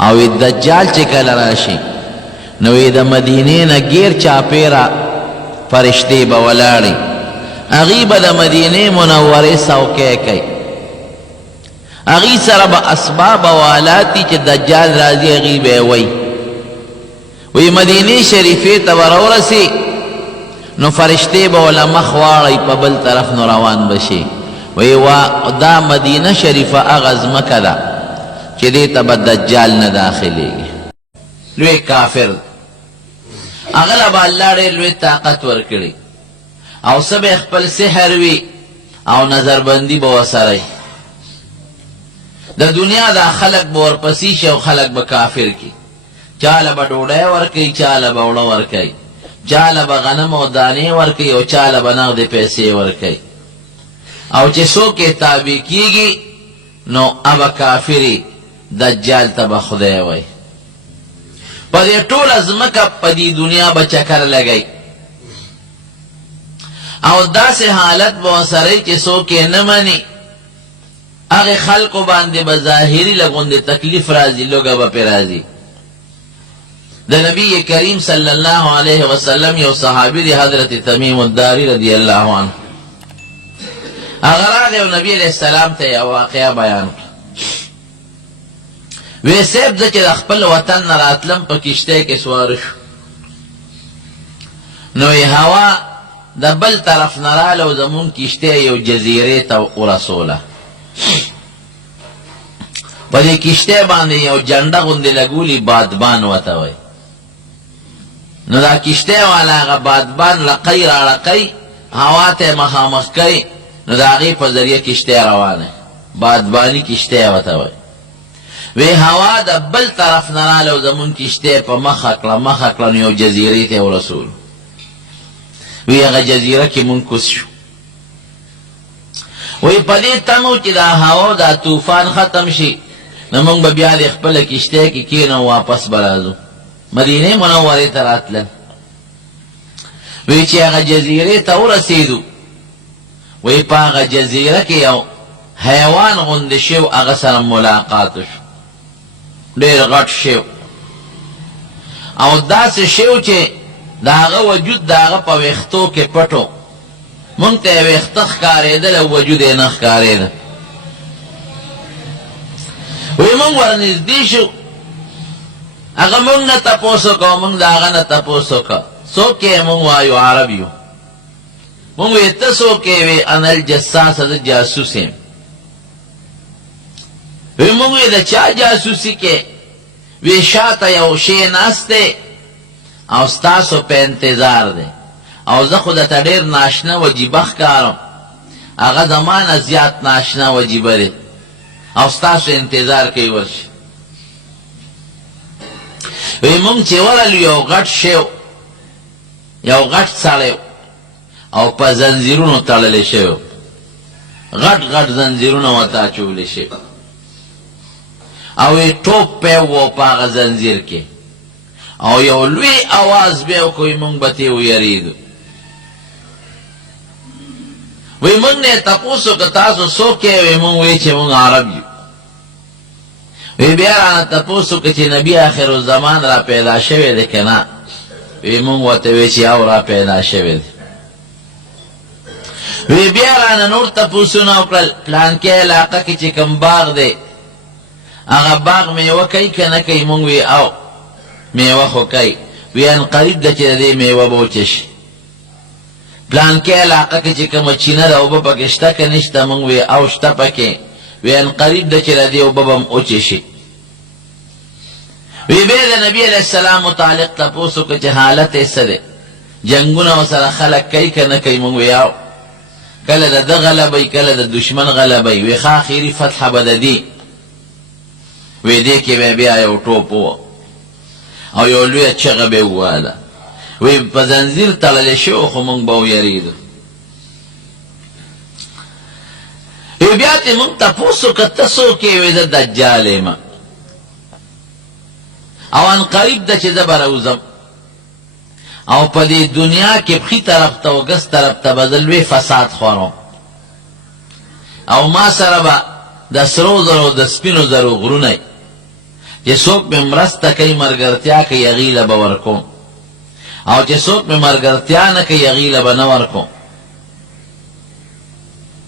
او دجال چې کله راشي نو د مدینې نه غیر چاپیره فرشتې به ولاړې هغې به د مدینې منورې څوکۍ کوي هغې سره به اسباب او آلات دي چې دجال راځي هغې به یې وی مدینې شریفې ته به راورسي نو فرشتې به ورله مخ واړئ په بل طرف نو روان به شي وی دا مدینه شریفه هغه ځمکه ده چې دې ته به دجال نه داخلېږي لوی کافر هغه له به الله ډېر لوی طاقت ورکړي او څه به خپل سحر وي او نظربندي به ورسره وي د دنیا دا خلق به ورپسې شي او خلق به کافر کي چاله به ډوډۍ ورکوي چاله به اوړه ورکوي چاله به غنم او دانې ورکوي او چاله به نغدې پیسې ورکوي او چې څوک یې تابع کېږي نو ابه کافري دجال ته به خدای وایي په دې ټوله ځمکه په دې دنیا به چکر لګوي او داسې حالت به ورسره چې څوک یې نه مني هغې خلکو باندې به ظاهري لږ تکلیف راځي لوږه به پرې راځي د نبی کریم صلی الله علیه وسلم یو صحابي دی حضرت تمیم الداری رضی الله عنه هغه راغی او نبی علیه السلام ته یو واقعه بیان کړه وی صاحب زه چې د خپل وطن نه راتلم په کشتۍ کې سواره شو نو هوا د بل طرف نه راله او زمونږ کشتۍ یو جزیرې ته ورسوله په دې کشتۍ باندې یو جنډه غوندې لګولي بادبان ورته وایي نو دا کشتۍ والا هغه بادبان لقی راړقی هوا ته مخامخ کوي نو د هغې په ذریعه کشتۍ روانه بادباني کشتۍ ورته وایي وی هوا د بل طرف نه راله او زمونږ کشتۍ په مخه کړه نو یو جزیرې ته ورسول وی هغه جزیره کې مونږ کوز شو وی په دې تمو چې دا هوا دا طوفان ختم شي نو مونږ به بیا د خپله کشتۍ کې کېنو واپس به راځو مدینې منورې ته راتلل وی چې هغه جزیرې ته ورسېدو وی په هغه جزیره کې یو حیوان غوندې شو هغه سره ملاقات شو ډېر غټ شو او داسې شو چې د هغه وجود د هغه په ویښتو کې پټو مونږ ته یې ویښته ښکارېدل او وجود یې نه ښکارېده وی مونږ ورنږدې شو هغه مونږ نه تپوس وکړو مونږ د هغه نه تپوس وکړه څوک یې مونږ وایو عرب یو مونږ وی ته څوک یې وی انا الجساسه زه جاسوس یم وی مونږ وی د چا جاسوسي کې وی شاته یو شی ناست دی او ستاسو په انتظار دی او زه خو درته ډېر ناشنا وجیبه ښکارم هغه زما نه زیات ناشنا وجیبه دی او ستاسو انتظار کوي ورشي وی مونږ چې ورلو یو غټ شی یو غټ سړی او په زنځیرونو تړلی شوی غټ غټ زنځیرونه ورته اچولی شوي او یې ټوپ پی و په هغه زنځیر کې او یو لوی اواز به یې وکړو مونږ به ترې ویرېدو وی مونږ نه یې تپوس وکړه تاسو څوک یې وی مونږ وی چې مونږ عرب یو وی بیا رانه تپوس وکړه چې نبي آخر الزمان را پیدا شوی دی که نه وی مونږ ورته وی چې او را پیدا شوی دی وی بیا رانه نور تپوسونه وکړل پلانکې علاقه کې چې کوم باغ دی هغه باغ میوه کوي که نه کوي مونږ وی او میوه خو کوي وی ان قریب ده چې د دې میوه به وچشي پلانکې علاقه کې چې کومه چینه ده اوبه پکې شته که نشته مونږ وی او شته پکې وی ان قریب ده چې د دې اوبه به هم وچشي وی بیا د نبي علیه السلام متعلق تپوس وکړه چې حالت یې څه دی جنګونه ورسره خلک کوي که نه کوي مونږ وی او کله د ده غلبوي کله د دشمن غلبوي وی ښه اخري فتحه به د دې وی دې کې به بیا یو ټوپ و او یو لویه چغه به یې وواله وی په زنځیر تړلی شو خو مونږ به ویرېدو وی بیا ترې مونږ تپوس وکړه ته څوک یې وی زه دجال یم او ان قریب ده چې زه به راوځم او په دې دنیا کې پښي طرف ته او ګس طرف ته به زه لوی فساد خورم او ما سره به د سرو زرو د سپینو زرو غرونه چې څوک مې مرسته کوي ملګرتیا کوي هغې له به ورکوم او چې څوک مې ملګرتیا نه کوي هغې له به نه ورکوم.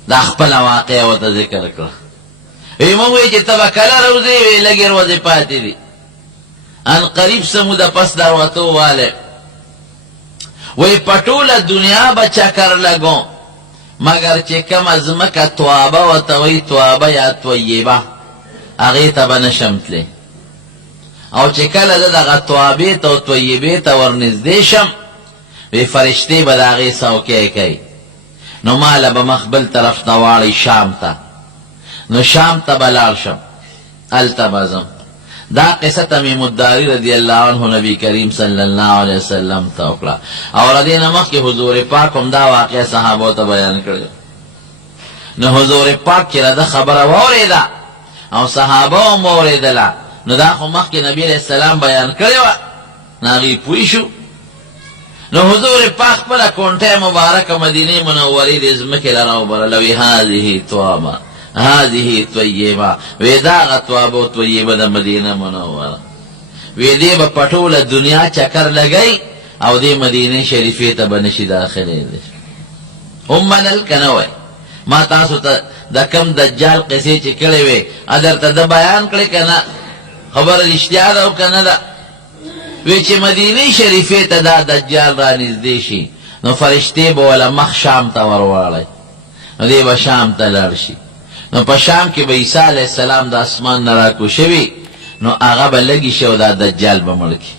دا خپله واقعه ورته ذکر کړه. وی مونږ وی چې ته به کله روځې وی لږې ورځې پاتې دي. ان قریب څه موده پس در وتو والی وی په ټوله دنیا به چکر لګو مگر چې کومه ځمکه توابه ورته وی توابه یا طیبه هغې ته به نشم تلی او چې کله زه دغه توابې ته او طیبې ته ورنږدې شم وی فرشتې به د هغې څوکۍ کوي نو ماله به مخ بل طرف ته واړی شام ته نو شام ته به لاړ شم هلته به ځم. دا قصه تمیم الداری رضی الله عنه نبی کریم صلی الله علیه وسلم ته وکړه او ردې نه مخکې حضور پاک هم دا واقعه صحابو ته بیان کړی. نو حضور پاک چې د خبره واورېده او صحابه هم واورېدله نو دا خو مخکې نبی علیه السلام بیان کړې وه نو هغې پوه شو. نو حضور پاک خپله کونټۍ مبارکه مدینې منورې دې ځمکې له راوبلله وی هذه توابه هذه طیبه وی دا هغه توابه او طیبه د مدینه منوره وی دې به په ټوله دنیا چکر لګی او دې مدینې شریفې ته به نشي داخلېدی. هم منل که نه وی ما تاسو ته د کم دجال قصې چې کړې وې درته د بیان کړې که نه خبره رښتیا ده او که نه ده. وی چې مدینې شریفې ته دا دجال را نږدې شي نو فرشتې به وله مخ شام ته ورواړی نو دې به شام ته لاړ شي. نو په شام کې به عیسی علیه السلام د اسمان نه راکوز شوي نو هغه به لږې شي او دا دجال به مړ کړي